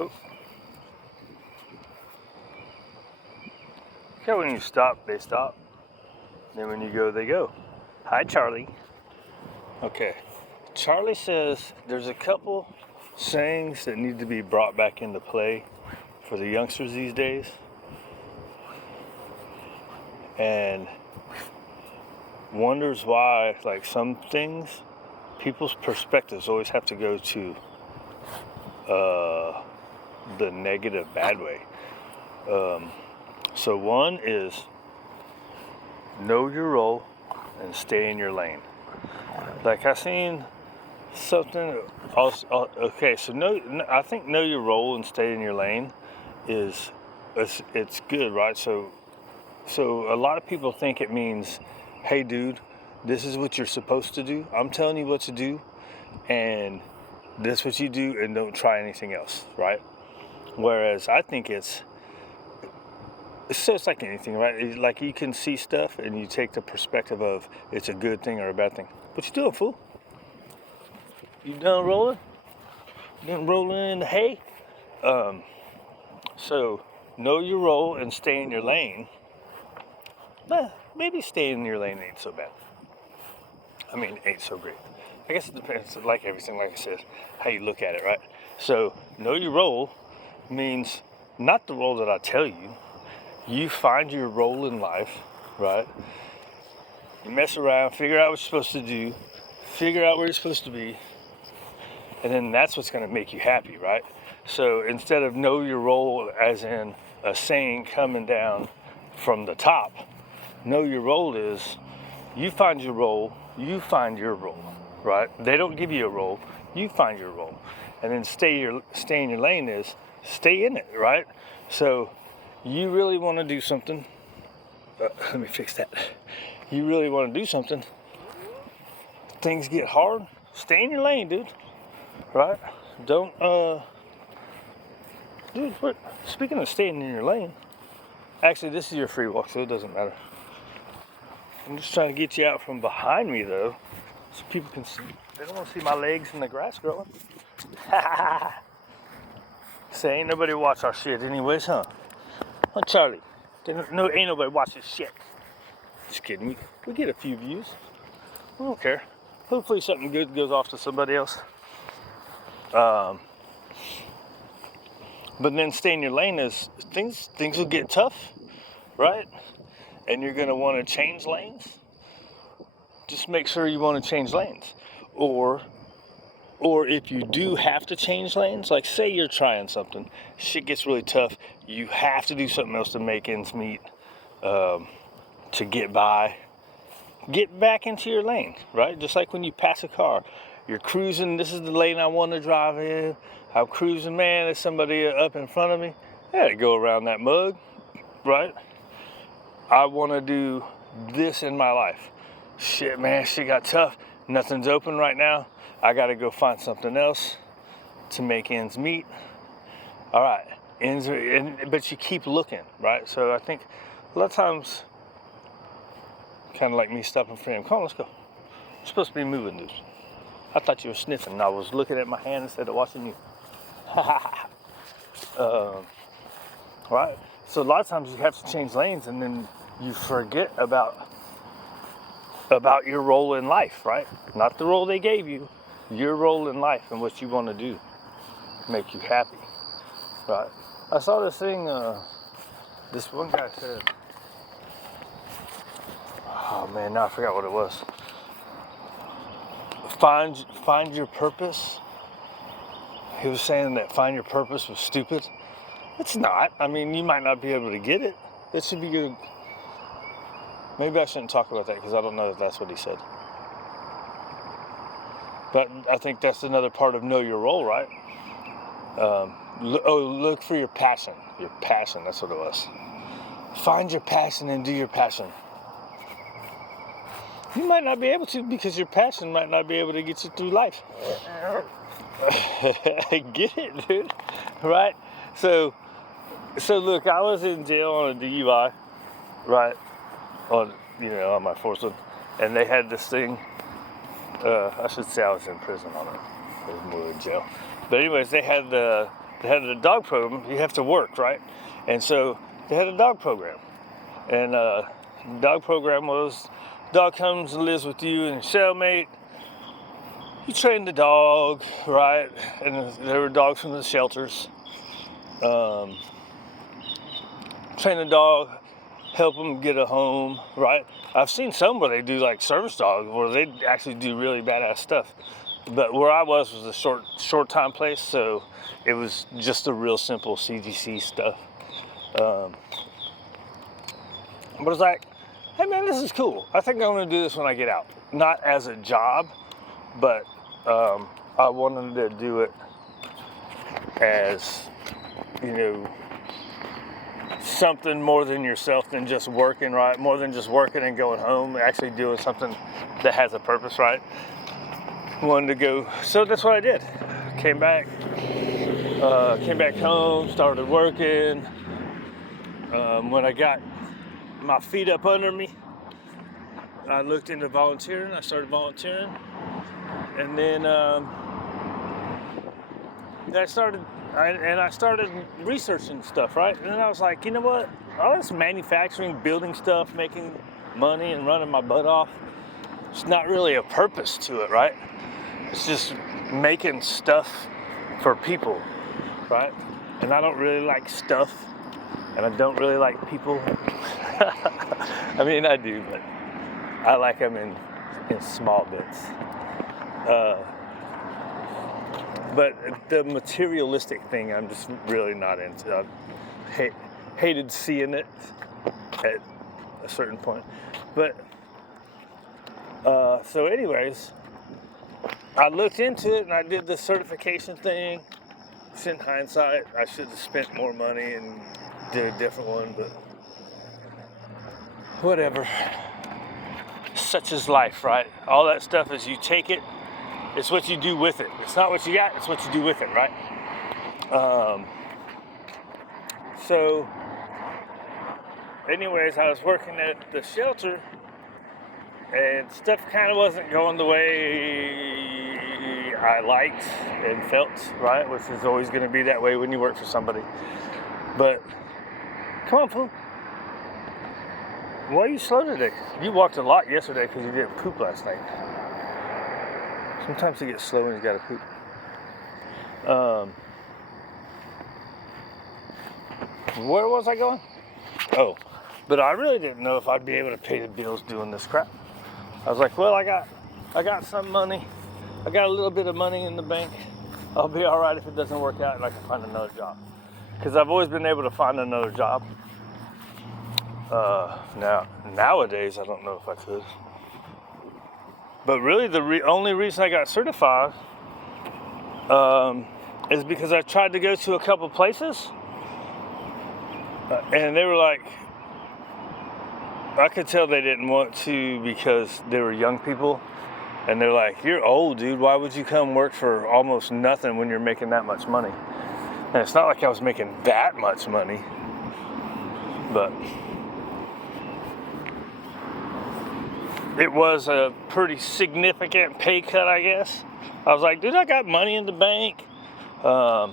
Oh. Okay, when you stop, they stop. Then when you go, they go. Hi, Charlie. Okay. Charlie says there's a couple sayings that need to be brought back into play for the youngsters these days. And wonders why, like some things, people's perspectives always have to go to the negative, bad way. So one is know your role and stay in your lane. Like I seen something also, okay, so I think know your role and stay in your lane is it's good, right? So a lot of people think it means, hey dude, this is what you're supposed to do. I'm telling you what to do, and this is what you do, and don't try anything else, right? Whereas I think it's like anything, right? It's like you can see stuff and you take the perspective of it's a good thing or a bad thing. What you doing, fool? You done rolling? You done rolling in the hay? So know your role and stay in your lane. Maybe stay in your lane ain't so bad. I mean, ain't so great. I guess it depends, like everything, like I said, how you look at it, right? So know your role means not the role that I tell you. You find your role in life, right? You mess around, figure out what you're supposed to do, figure out where you're supposed to be, and then that's what's going to make you happy, right? So instead of know your role as in a saying coming down from the top, know your role is you find your role, right? They don't give you a role, you find your role. And then stay in your lane is stay in it, right? So you really want to do something. Let me fix that. You really want to do something. Things get hard. Stay in your lane, dude. Right? Don't, dude, what? Speaking of staying in your lane, actually, this is your free walk, so it doesn't matter. I'm just trying to get you out from behind me, though, so people can see. They don't want to see my legs in the grass growing. Say, ain't nobody watch our shit anyways, huh? Oh, Charlie. Ain't nobody watch this shit. Just kidding. We get a few views. We don't care. Hopefully something good goes off to somebody else. But then stay in your lane is things will get tough, right? And you're gonna want to change lanes. Just make sure you want to change lanes. Or if you do have to change lanes, like say you're trying something, shit gets really tough, you have to do something else to make ends meet, to get by. Get back into your lane, right? Just like when you pass a car. You're cruising, this is the lane I want to drive in. I'm cruising, man, there's somebody up in front of me. I gotta go around that mug, right? I want to do this in my life. Shit, man, shit got tough. Nothing's open right now. I gotta go find something else to make ends meet. All right, but you keep looking, right? So I think a lot of times, kind of like me stopping for him. Come on, let's go. You're supposed to be moving, dude. I thought you were sniffing. I was looking at my hand instead of watching you. Right? So a lot of times you have to change lanes, and then you forget about your role in life, right? Not the role they gave you, your role in life and what you want to do to make you happy, right? I saw this thing, this one guy said, oh man, now I forgot what it was. Find your purpose. He was saying that find your purpose was stupid. It's not. I mean, you might not be able to get it. It should be good. Maybe I shouldn't talk about that because I don't know if that's what he said. But I think that's another part of know your role, right? Look for your passion. Your passion, that's what it was. Find your passion and do your passion. You might not be able to because your passion might not be able to get you through life. Get it, dude? Right? So look, I was in jail on a DUI, right? On my fourth one, and they had this thing. I should say I was in prison on it. It was more in jail. But anyways, they had the they had a dog program. You have to work, right? And so they had a dog program. And the dog program was, dog comes and lives with you and your cellmate. You train the dog, right? And there were dogs from the shelters. Train the dog, help them get a home, right? I've seen some where they do like service dogs, where they actually do really badass stuff. But where I was a short time place, so it was just a real simple CGC stuff. But it's like, hey man, this is cool. I think I'm gonna do this when I get out. Not as a job, but I wanted to do it as, something more than yourself than just working, right? More than just working and going home, actually doing something that has a purpose, right? Wanted to go, so that's what I did. Came back home, started working. When I got my feet up under me, I looked into volunteering. I started volunteering, and then I started researching stuff, right? And then I was like, you know what? All this manufacturing, building stuff, making money, and running my butt off, it's not really a purpose to it, right? It's just making stuff for people, right? And I don't really like stuff, and I don't really like people. I mean, I do, but I like them in small bits. But the materialistic thing, I'm just really not into. I hated seeing it at a certain point. But, so anyways, I looked into it and I did the certification thing. In hindsight, I should have spent more money and did a different one, but whatever. Such is life, right? All that stuff is you take it, it's what you do with it. It's not what you got, it's what you do with it, right? So, anyways, I was working at the shelter and stuff kind of wasn't going the way I liked and felt, right? Which is always going to be that way when you work for somebody. But, come on, fool. Why are you slow today? You walked a lot yesterday because you didn't poop last night. Sometimes you get slow when you gotta poop. Where was I going? Oh, but I really didn't know if I'd be able to pay the bills doing this crap. I was like, well, I got some money. I got a little bit of money in the bank. I'll be all right if it doesn't work out and I can find another job. Because I've always been able to find another job. Nowadays, I don't know if I could. But really, the only reason I got certified is because I tried to go to a couple places, and they were like, I could tell they didn't want to because they were young people, and they're like, you're old, dude, why would you come work for almost nothing when you're making that much money? And it's not like I was making that much money, but it was a pretty significant pay cut, I guess. I was like, dude, I got money in the bank. I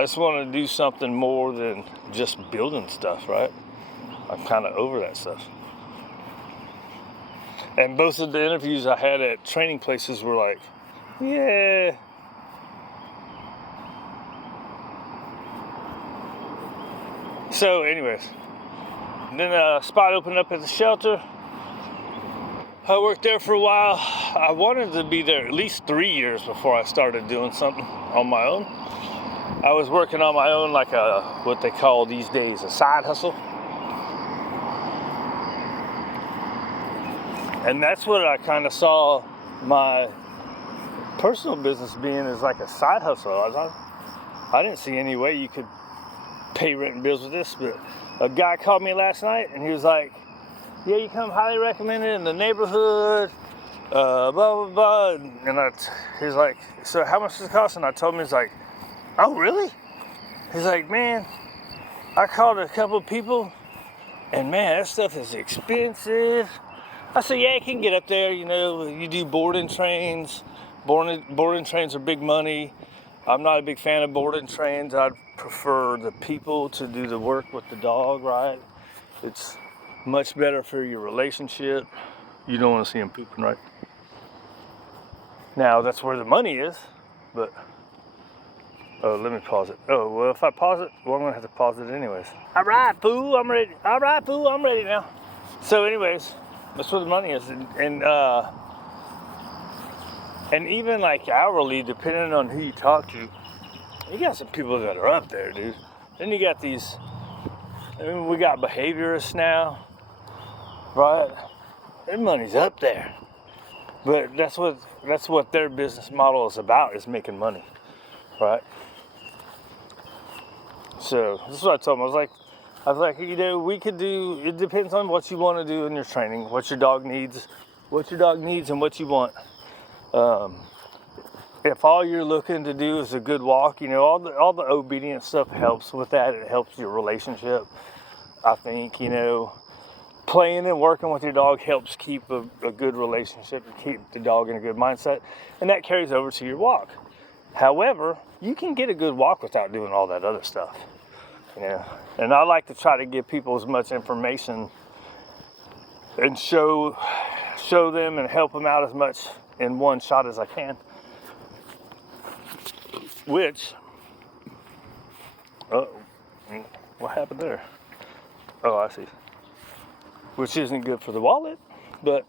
just want to do something more than just building stuff, right? I'm kind of over that stuff. And both of the interviews I had at training places were like, yeah. So anyways, then a spot opened up at the shelter. I worked there for a while. I wanted to be there at least 3 years before I started doing something on my own. I was working on my own like what they call these days a side hustle. And that's what I kind of saw my personal business being, is like a side hustle. I didn't see any way you could pay rent and bills with this, but a guy called me last night and he was like, yeah, you come highly recommended in the neighborhood, blah, blah, blah. And he's like, so how much does it cost? And I told him, he's like, oh, really? He's like, man, I called a couple people and man, that stuff is expensive. I said, yeah, you can get up there, you do boarding trains. Boarding trains are big money. I'm not a big fan of boarding trains. I'd prefer the people to do the work with the dog, right? It's much better for your relationship. You don't want to see them pooping, right? Now, that's where the money is, but, oh, let me pause it. Oh, well, if I pause it, well, I'm going to have to pause it anyways. All right, fool, I'm ready. All right, fool, I'm ready now. So anyways, that's where the money is. And even like hourly, depending on who you talk to, you got some people that are up there, dude. Then you got these, I mean, we got behaviorists now, right? Their money's up there. But that's what their business model is about, is making money, right? So this is what I told them. I was like, you know, we could do, it depends on what you want to do in your training, what your dog needs and what you want. If all you're looking to do is a good walk, you know, all the obedience stuff helps with that. It helps your relationship. I think, you know, playing and working with your dog helps keep a good relationship and keep the dog in a good mindset, and that carries over to your walk. However, you can get a good walk without doing all that other stuff, you know. And I like to try to give people as much information and show them and help them out as much in one shot as I can. Which, what happened there? Oh, I see. Which isn't good for the wallet, but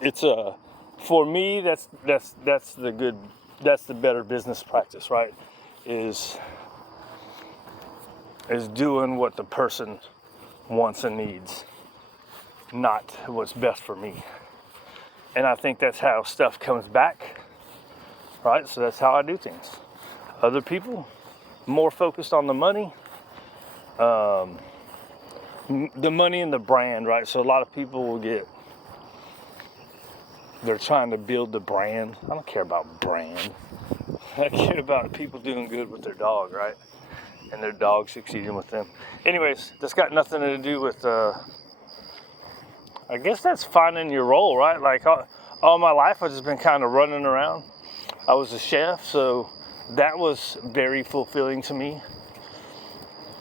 it's for me, that's the better business practice, right? Is doing what the person wants and needs, not what's best for me. And I think that's how stuff comes back, right? So that's how I do things. Other people, more focused on the money, the money and the brand, right? So a lot of people will they're trying to build the brand. I don't care about brand. I care about people doing good with their dog, right? And their dog succeeding with them. Anyways, that's got nothing to do with, I guess that's finding your role, right? Like all my life, I've just been kind of running around. I was a chef, so that was very fulfilling to me.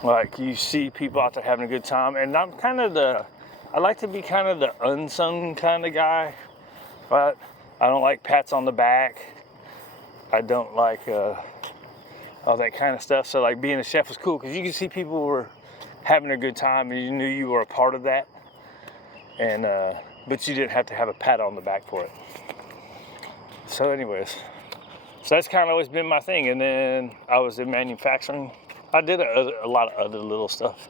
Like, you see people out there having a good time, and I'm kind of I like to be kind of the unsung kind of guy, right? I don't like pats on the back. I don't like all that kind of stuff. So like being a chef was cool because you could see people were having a good time and you knew you were a part of that. And but you didn't have to have a pat on the back for it. So anyways, so that's kind of always been my thing. And then I was in manufacturing. I did a lot of other little stuff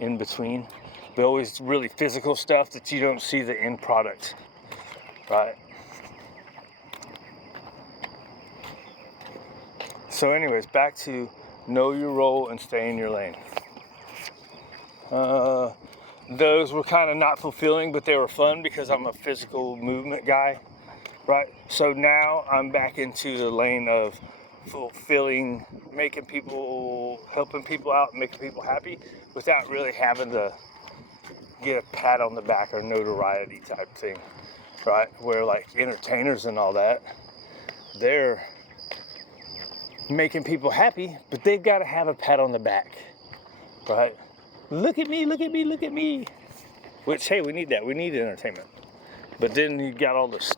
in between, but always really physical stuff that you don't see the end product, right? So anyways, back to know your role and stay in your lane. Those were kind of not fulfilling, but they were fun because I'm a physical movement guy, right? So now I'm back into the lane of fulfilling, helping people out, making people happy without really having to get a pat on the back or notoriety type thing, right? Where like entertainers and all that, they're making people happy, but they've got to have a pat on the back, right? Look at me, look at me, look at me. Which, hey, we need that. We need entertainment. But then you got all this